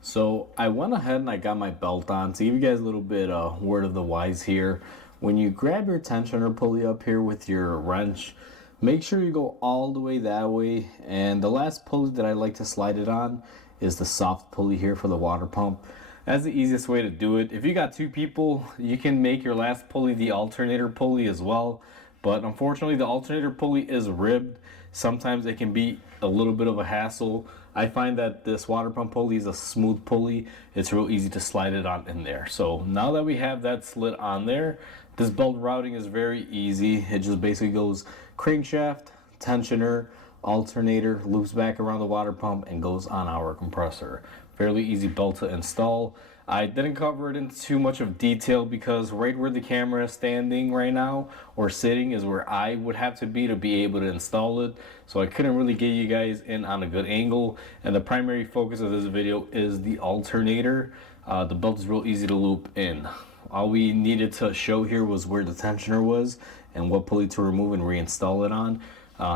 So I went ahead and I got my belt on. To give you guys a little bit word of the wise here, when you grab your tensioner pulley up here with your wrench, make sure you go all the way that way. And the last pulley that I like to slide it on is the soft pulley here for the water pump. That's the easiest way to do it. If you got two people, you can make your last pulley the alternator pulley as well. But unfortunately, the alternator pulley is ribbed. Sometimes it can be a little bit of a hassle. I find that this water pump pulley is a smooth pulley. It's real easy to slide it on in there. So now that we have that slit on there, this belt routing is very easy. It just basically goes crankshaft, tensioner, alternator, loops back around the water pump, and goes on our compressor. Fairly easy belt to install. I didn't cover it in too much of detail because right where the camera is standing right now or sitting is where I would have to be able to install it. So I couldn't really get you guys in on a good angle. And the primary focus of this video is the alternator. The belt is real easy to loop in. All we needed to show here was where the tensioner was and what pulley to remove and reinstall it on.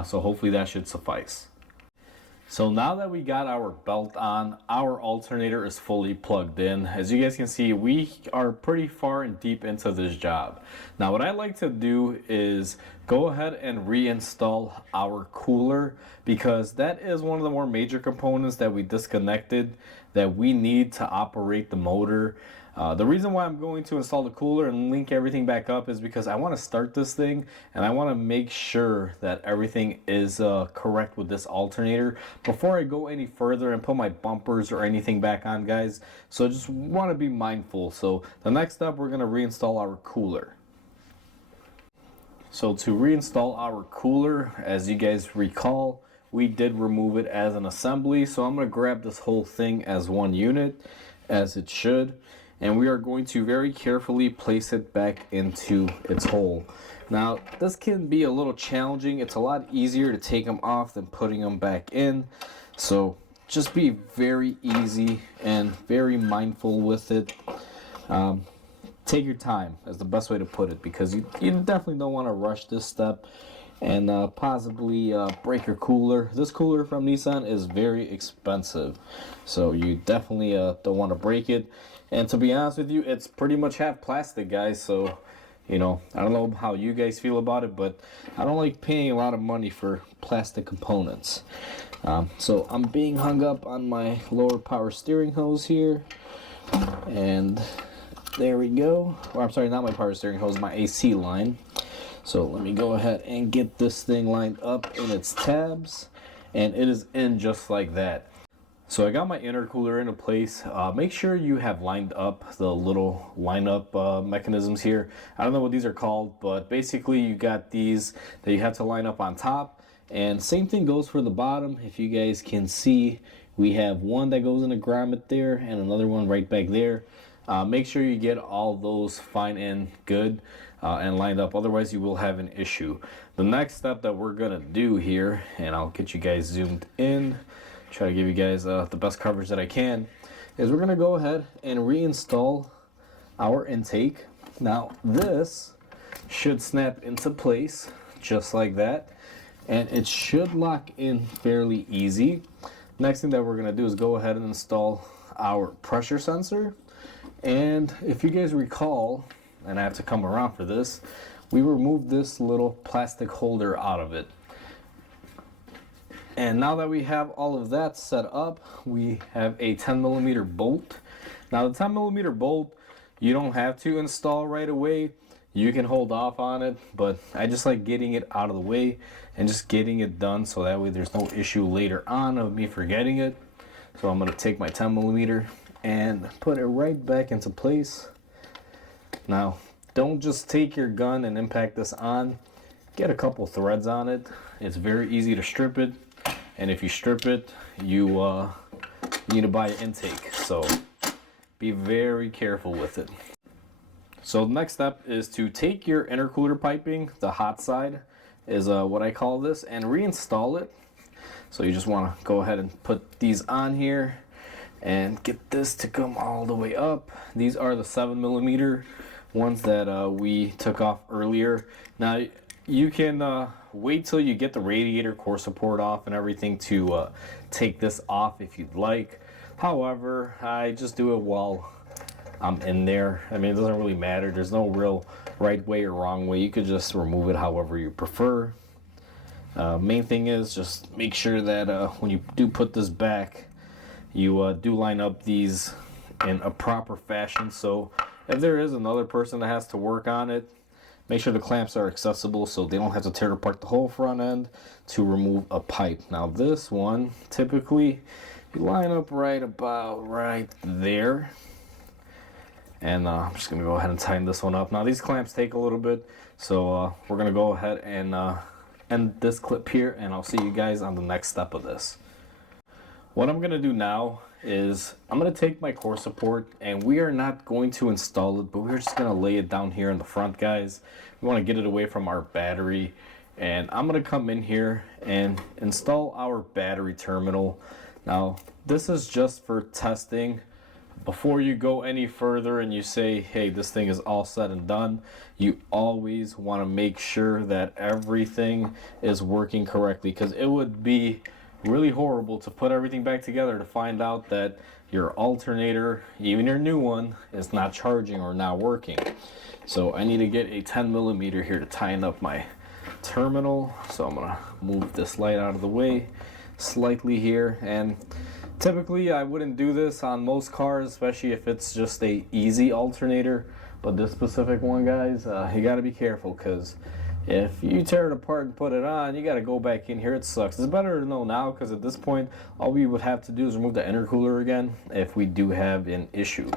So hopefully that should suffice. So now that we got our belt on, our alternator is fully plugged in. As you guys can see, we are pretty far and deep into this job. Now what I like to do is go ahead and reinstall our cooler, because that is one of the more major components that we disconnected that we need to operate the motor. The reason why I'm going to install the cooler and link everything back up is because I want to start this thing and I want to make sure that everything is correct with this alternator before I go any further and put my bumpers or anything back on, guys. So just want to be mindful. So the next step, we're going to reinstall our cooler. So to reinstall our cooler, as you guys recall, we did remove it as an assembly. So I'm going to grab this whole thing as one unit, as it should. And we are going to very carefully place it back into its hole. Now, this can be a little challenging. It's a lot easier to take them off than putting them back in. So just be very easy and very mindful with it. Take your time is the best way to put it, because you definitely don't want to rush this step and possibly break your cooler. This cooler from Nissan is very expensive, so you definitely don't want to break it. And to be honest with you, it's pretty much half plastic, guys. So, you know, I don't know how you guys feel about it, but I don't like paying a lot of money for plastic components. So I'm being hung up on my lower power steering hose here. And there we go. Or I'm sorry, not my power steering hose, my AC line. So let me go ahead and get this thing lined up in its tabs. And it is in just like that. So I got my intercooler into place. Make sure you have lined up the little line-up mechanisms here. I don't know what these are called, but basically you got these that you have to line up on top. And same thing goes for the bottom. If you guys can see, we have one that goes in the grommet there and another one right back there. Make sure you get all those fine and good and lined up, otherwise you will have an issue. The next step that we're gonna do here, and I'll get you guys zoomed in, try to give you guys the best coverage that I can, is we're gonna go ahead and reinstall our intake. Now this should snap into place just like that, and it should lock in fairly easy. Next thing that we're gonna do is go ahead and install our pressure sensor. And if you guys recall, and I have to come around for this, we removed this little plastic holder out of it. And now that we have all of that set up, we have a 10mm bolt. Now the 10mm bolt, you don't have to install right away. You can hold off on it, but I just like getting it out of the way and just getting it done so that way there's no issue later on of me forgetting it. So I'm gonna take my 10mm and put it right back into place. Now, don't just take your gun and impact this on. Get a couple threads on it. It's very easy to strip it. And if you strip it, you need to buy an intake. So be very careful with it. So the next step is to take your intercooler piping, the hot side is what I call this, and reinstall it. So you just want to go ahead and put these on here and get this to come all the way up. These are the 7mm ones that we took off earlier. Now you can wait till you get the radiator core support off and everything to take this off if you'd like. However, I just do it while I'm in there. I mean, it doesn't really matter. There's no real right way or wrong way. You could just remove it however you prefer. Main thing is just make sure that when you do put this back, you do line up these in a proper fashion. So if there is another person that has to work on it, make sure the clamps are accessible so they don't have to tear apart the whole front end to remove a pipe. Now this one, typically, you line up right about right there. And I'm just going to go ahead and tighten this one up. Now these clamps take a little bit, so we're going to go ahead and end this clip here, and I'll see you guys on the next step of this. What I'm going to do now is I'm going to take my core support, and we are not going to install it, but we're just going to lay it down here in the front, guys. We want to get it away from our battery, and I'm going to come in here and install our battery terminal. Now this is just for testing. Before you go any further and you say, hey, this thing is all said and done, you always want to make sure that everything is working correctly, because it would be really horrible to put everything back together to find out that your alternator, even your new one, is not charging or not working. So I need to get a 10mm here to tighten up my terminal. So I'm gonna move this light out of the way slightly here, and typically I wouldn't do this on most cars, especially if it's just a easy alternator, but this specific one, guys, you got to be careful, because if you tear it apart and put it on, you got to go back in here. It sucks. It's better to know now, because at this point all we would have to do is remove the intercooler again if we do have an issue.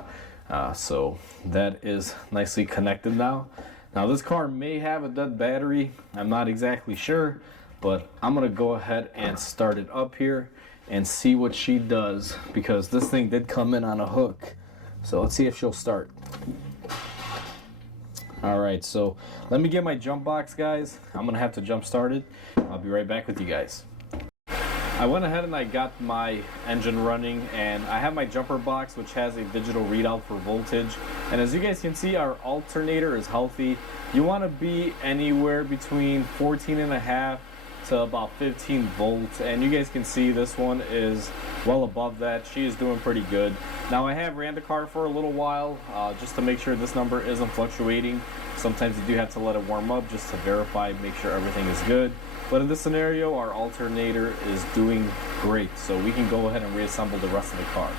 So that is nicely connected now. Now this car may have a dead battery, I'm not exactly sure, but I'm gonna go ahead and start it up here and see what she does, because this thing did come in on a hook. So let's see if she'll start. Alright, so let me get my jump box, guys. I'm gonna have to jump start it. I'll be right back with you guys. I went ahead and I got my engine running, and I have my jumper box, which has a digital readout for voltage. And as you guys can see, our alternator is healthy. You want to be anywhere between 14.5 to about 15 volts, and you guys can see this one is well above that. She is doing pretty good. Now I have ran the car for a little while just to make sure this number isn't fluctuating. Sometimes you do have to let it warm up just to verify, make sure everything is good. But in this scenario, our alternator is doing great, so we can go ahead and reassemble the rest of the car.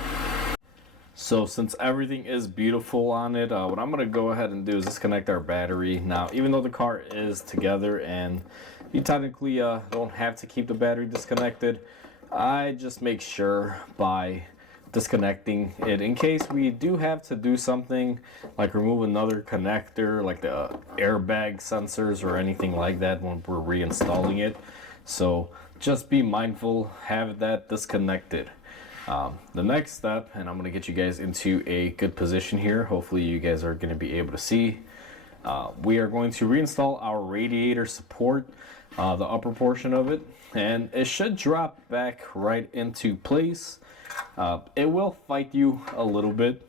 So since everything is beautiful on it, what I'm going to go ahead and do is disconnect our battery. Now, even though the car is together and you technically don't have to keep the battery disconnected, I just make sure by disconnecting it in case we do have to do something like remove another connector, like the airbag sensors or anything like that when we're reinstalling it. So just be mindful, have that disconnected. The next step, and I'm going to get you guys into a good position here, hopefully you guys are going to be able to see, we are going to reinstall our radiator support, the upper portion of it, and it should drop back right into place. It will fight you a little bit,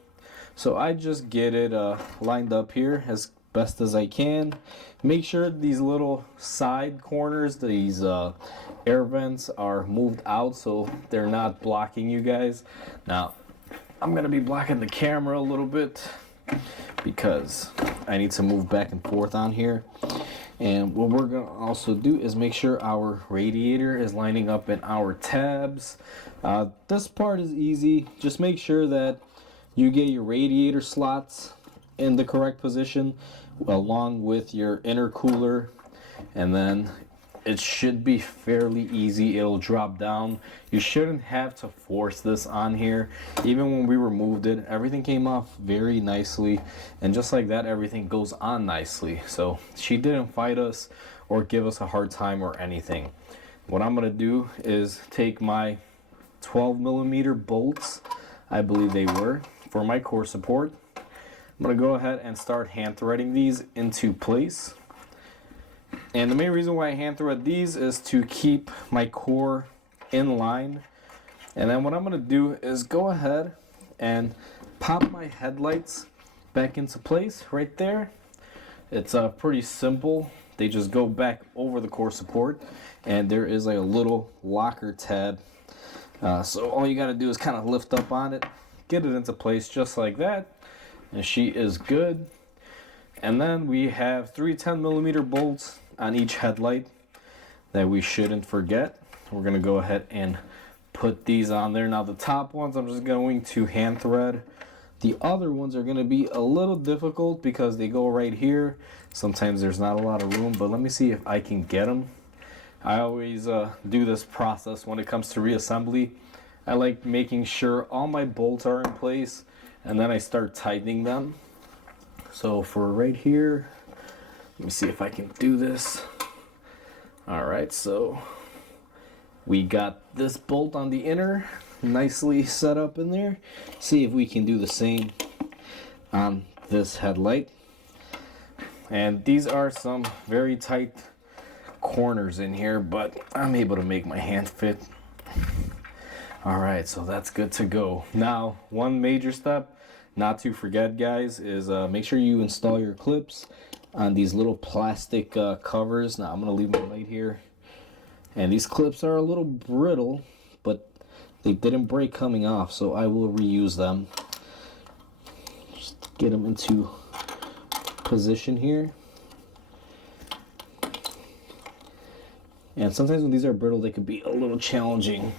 so I just get it lined up here as best as I can. Make sure these little side corners, these air vents, are moved out so they're not blocking you guys. Now I'm gonna be blocking the camera a little bit because I need to move back and forth on here. And what we're going to also do is make sure our radiator is lining up in our tabs. This part is easy. Just make sure that you get your radiator slots in the correct position along with your intercooler, and then it should be fairly easy. It'll drop down. You shouldn't have to force this on here. Even when we removed it, everything came off very nicely, and just like that, everything goes on nicely. So she didn't fight us or give us a hard time or anything. What I'm gonna do is take my 12mm bolts, I believe they were, for my core support. I'm going to go ahead and start hand threading these into place. And the main reason why I hand thread these is to keep my core in line. And then what I'm going to do is go ahead and pop my headlights back into place right there. It's pretty simple. They just go back over the core support, and there is like a little locker tab. So all you got to do is kind of lift up on it, get it into place just like that, and she is good. And then we have 3 10mm bolts on each headlight that we shouldn't forget. We're going to go ahead and put these on there. Now the top ones I'm just going to hand thread. The other ones are going to be a little difficult because they go right here. Sometimes there's not a lot of room, but let me see if I can get them. I always do this process when it comes to reassembly. I like making sure all my bolts are in place, and then I start tightening them. So for right here, let me see if I can do this. Alright, so we got this bolt on the inner, nicely set up in there. See if we can do the same on this headlight. And these are some very tight corners in here, but I'm able to make my hand fit. Alright, so that's good to go. Now, one major step not to forget, guys, is make sure you install your clips on these little plastic covers. Now I'm going to leave my light here. And these clips are a little brittle, but they didn't break coming off, so I will reuse them. Just get them into position here. And sometimes when these are brittle, they can be a little challenging.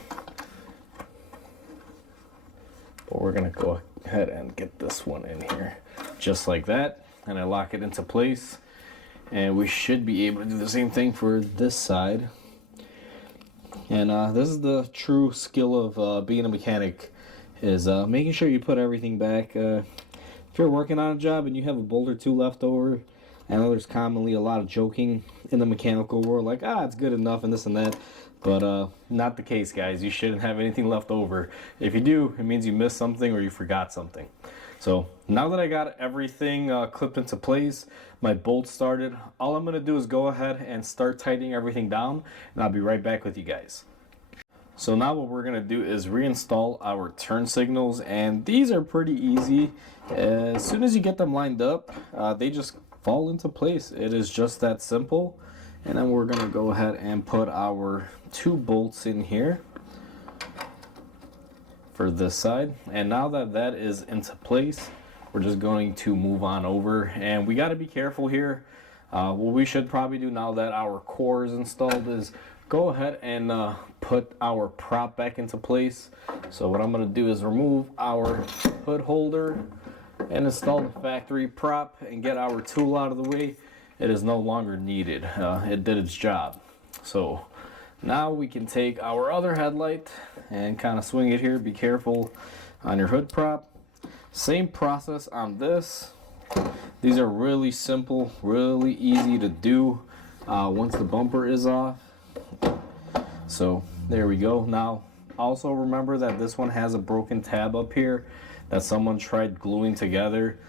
But we're going to go ahead and get this one in here just like that, and I lock it into place, and we should be able to do the same thing for this side. And this is the true skill of being a mechanic, is making sure you put everything back. If you're working on a job and you have a bolt or two left over, I know there's commonly a lot of joking in the mechanical world, like, it's good enough and this and that. But not the case, guys. You shouldn't have anything left over. If you do, it means you missed something or you forgot something. So now that I got everything clipped into place, my bolts started, all I'm going to do is go ahead and start tightening everything down, and I'll be right back with you guys. So now what we're going to do is reinstall our turn signals, and these are pretty easy. As soon as you get them lined up, they just fall into place. It is just that simple. And then we're going to go ahead and put our 2 bolts in here for this side. And now that that is into place, we're just going to move on over. And we got to be careful here. What we should probably do now that our core is installed is go ahead and put our prop back into place. So what I'm going to do is remove our hood holder and install the factory prop and get our tool out of the way. It is no longer needed. It did its job. So now we can take our other headlight and kind of swing it here. Be careful on your hood prop. Same process on this. These are really simple, really easy to do once the bumper is off. So there we go. Now also remember that this one has a broken tab up here that someone tried gluing together.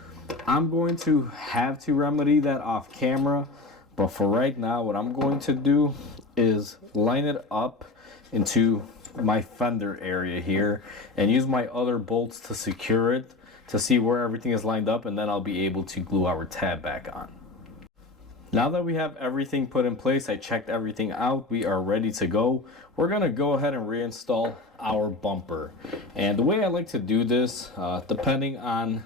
I'm going to have to remedy that off camera, but for right now what I'm going to do is line it up into my fender area here and use my other bolts to secure it to see where everything is lined up, and then I'll be able to glue our tab back on. Now that we have everything put in place, I checked everything out, we are ready to go. We're going to go ahead and reinstall our bumper. And the way I like to do this, depending on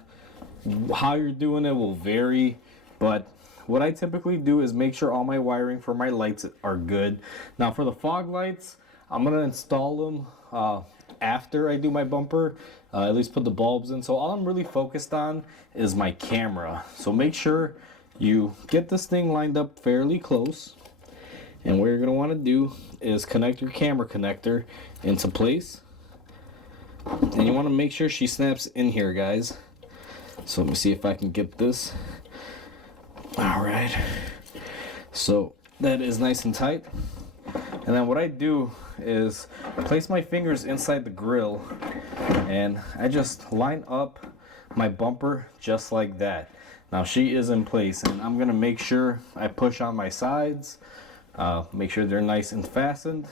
how you're doing it will vary, but what I typically do is make sure all my wiring for my lights are good. Now for the fog lights, I'm going to install them after I do my bumper, at least put the bulbs in. So all I'm really focused on is my camera. So make sure you get this thing lined up fairly close, and what you're going to want to do is connect your camera connector into place, and you want to make sure she snaps in here, guys. So let me see if I can get this. Alright, so that is nice and tight. And then what I do is place my fingers inside the grill, and I just line up my bumper just like that. Now she is in place, and I'm gonna make sure I push on my sides, make sure they're nice and fastened.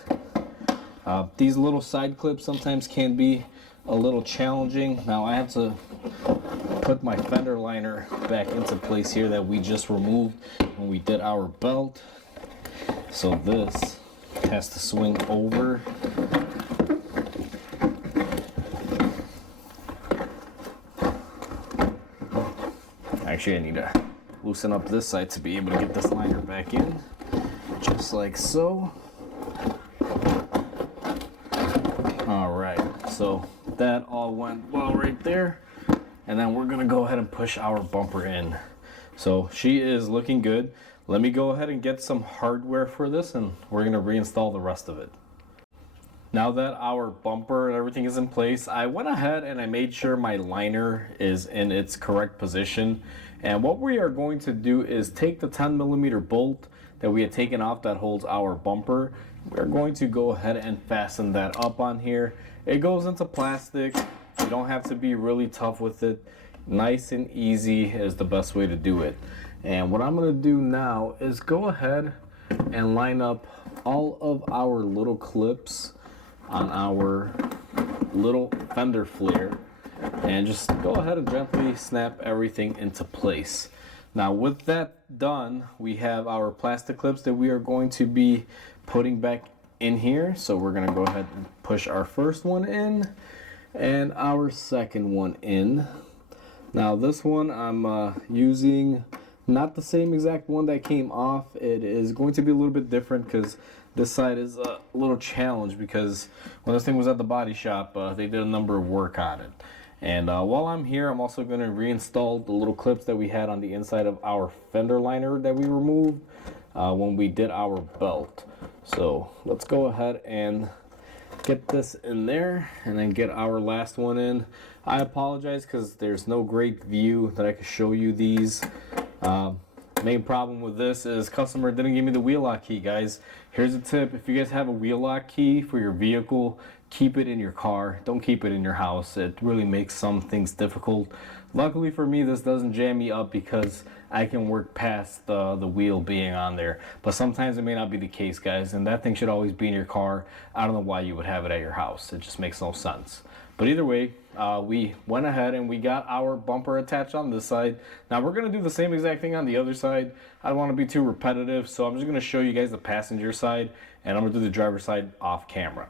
These little side clips sometimes can be a little challenging. Now I have to put my fender liner back into place here that we just removed when we did our belt. So this has to swing over. Actually, I need to loosen up this side to be able to get this liner back in, just like so. All right, so that all went well right there. And then we're gonna go ahead and push our bumper in. So she is looking good. Let me go ahead and get some hardware for this, and we're gonna reinstall the rest of it. Now that our bumper and everything is in place, I went ahead and I made sure my liner is in its correct position. And what we are going to do is take the 10mm bolt that we had taken off that holds our bumper. We're going to go ahead and fasten that up on here. It goes into plastic. You don't have to be really tough with it. Nice and easy is the best way to do it. And what I'm going to do now is go ahead and line up all of our little clips on our little fender flare, and just go ahead and gently snap everything into place. Now with that done, we have our plastic clips that we are going to be putting back in here. So we're going to go ahead and push our first one in and our second one in. Now this one I'm using not the same exact one that came off. It is going to be a little bit different because this side is a little challenged, because when this thing was at the body shop, they did a number of work on it. And while I'm here, I'm also going to reinstall the little clips that we had on the inside of our fender liner that we removed when we did our belt. So let's go ahead and get this in there and then get our last one in. I apologize because there's no great view that I can show you these. Main problem with this is customer didn't give me the wheel lock key, guys. Here's a tip: if you guys have a wheel lock key for your vehicle, keep it in your car. Don't keep it in your house. It really makes some things difficult. Luckily for me, this doesn't jam me up because I can work past the wheel being on there. But sometimes it may not be the case, guys, and that thing should always be in your car. I don't know why you would have it at your house. It just makes no sense. But either way, we went ahead and we got our bumper attached on this side. Now we're going to do the same exact thing on the other side. I don't want to be too repetitive, so I'm just going to show you guys the passenger side, and I'm going to do the driver's side off camera.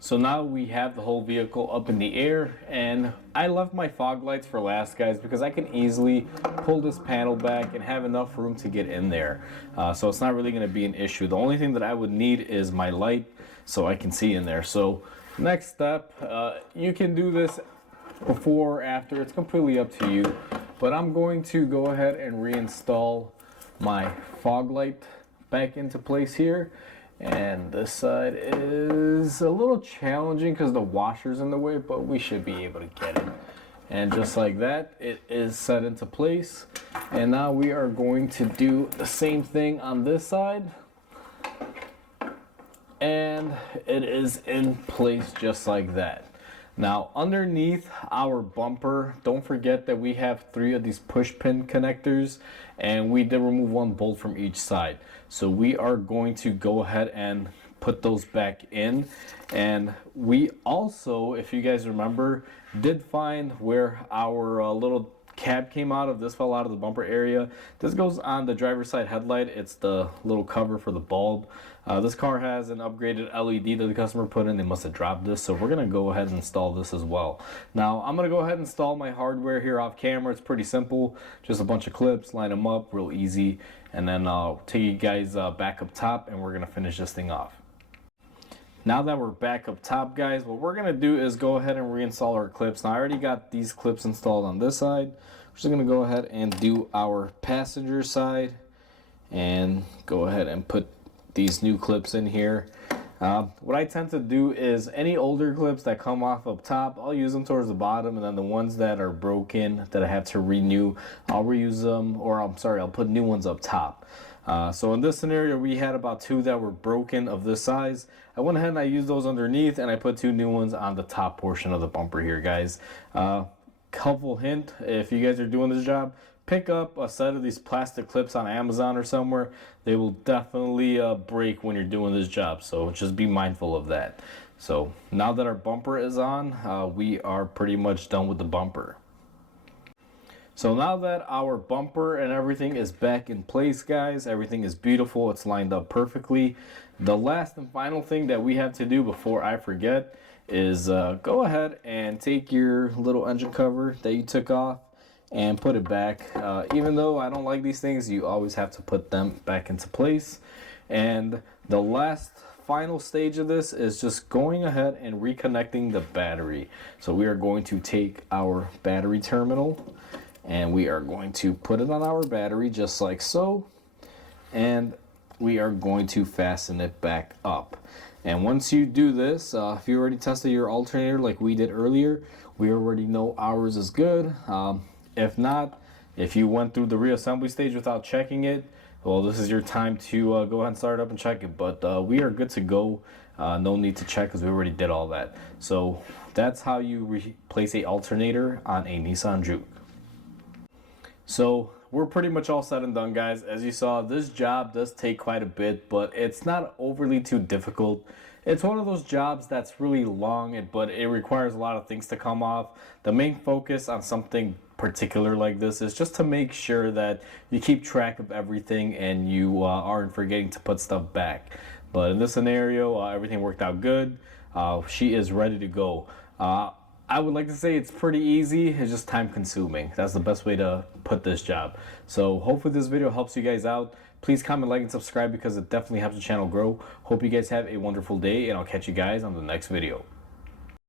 So now we have the whole vehicle up in the air, and I left my fog lights for last, guys, because I can easily pull this panel back and have enough room to get in there. So it's not really going to be an issue. The only thing that I would need is my light so I can see in there. So next step, you can do this before or after, it's completely up to you, but I'm going to go ahead and reinstall my fog light back into place here. And this side is a little challenging because the washer's in the way, but we should be able to get it. And just like that, it is set into place. And now we are going to do the same thing on this side. And it is in place just like that. Now underneath our bumper, don't forget that we have 3 of these push pin connectors, and we did remove 1 bolt from each side. So we are going to go ahead and put those back in. And we also, if you guys remember, did find where our little cab came out of. This fell out of the bumper area. This goes on the driver's side headlight. It's the little cover for the bulb. This car has an upgraded LED that the customer put in. They must have dropped this, so we're gonna go ahead and install this as well. Now I'm gonna go ahead and install my hardware here off camera. It's pretty simple, just a bunch of clips, line them up real easy, and then I'll take you guys back up top and we're gonna finish this thing off. Now that we're back up top, guys, what we're gonna do is go ahead and reinstall our clips. Now I already got these clips installed on this side. We're just gonna go ahead and do our passenger side and go ahead and put these new clips in here. What I tend to do is any older clips that come off up top, I'll use them towards the bottom, and then the ones that are broken that I have to renew, I'll reuse them, or I'll put new ones up top. So in this scenario, we had about 2 that were broken of this size. I went ahead and I used those underneath, and I put 2 new ones on the top portion of the bumper here, guys. helpful hint, if you guys are doing this job, pick up a set of these plastic clips on Amazon or somewhere. They will definitely break when you're doing this job, so just be mindful of that. So now that our bumper is on, we are pretty much done with the bumper. So now that our bumper and everything is back in place, guys, everything is beautiful, it's lined up perfectly. The last and final thing that we have to do before I forget is go ahead and take your little engine cover that you took off and put it back. Even though I don't like these things, you always have to put them back into place. And the last final stage of this is just going ahead and reconnecting the battery. So we are going to take our battery terminal and we are going to put it on our battery just like so, and we are going to fasten it back up. And once you do this, if you already tested your alternator like we did earlier, we already know ours is good. If not, if you went through the reassembly stage without checking it, well, this is your time to go ahead and start it up and check it. But we are good to go. No need to check because we already did all that. So that's how you replace a alternator on a Nissan Juke. So we're pretty much all said and done, guys. As you saw, this job does take quite a bit, but it's not overly too difficult. It's one of those jobs that's really long, but it requires a lot of things to come off. The main focus on something particular like this is just to make sure that you keep track of everything and you aren't forgetting to put stuff back. But in this scenario, everything worked out good. She is ready to go. I would like to say it's pretty easy. It's just time consuming. That's the best way to put this job. So hopefully this video helps you guys out. Please comment, like, and subscribe because it definitely helps the channel grow. Hope you guys have a wonderful day, and I'll catch you guys on the next video.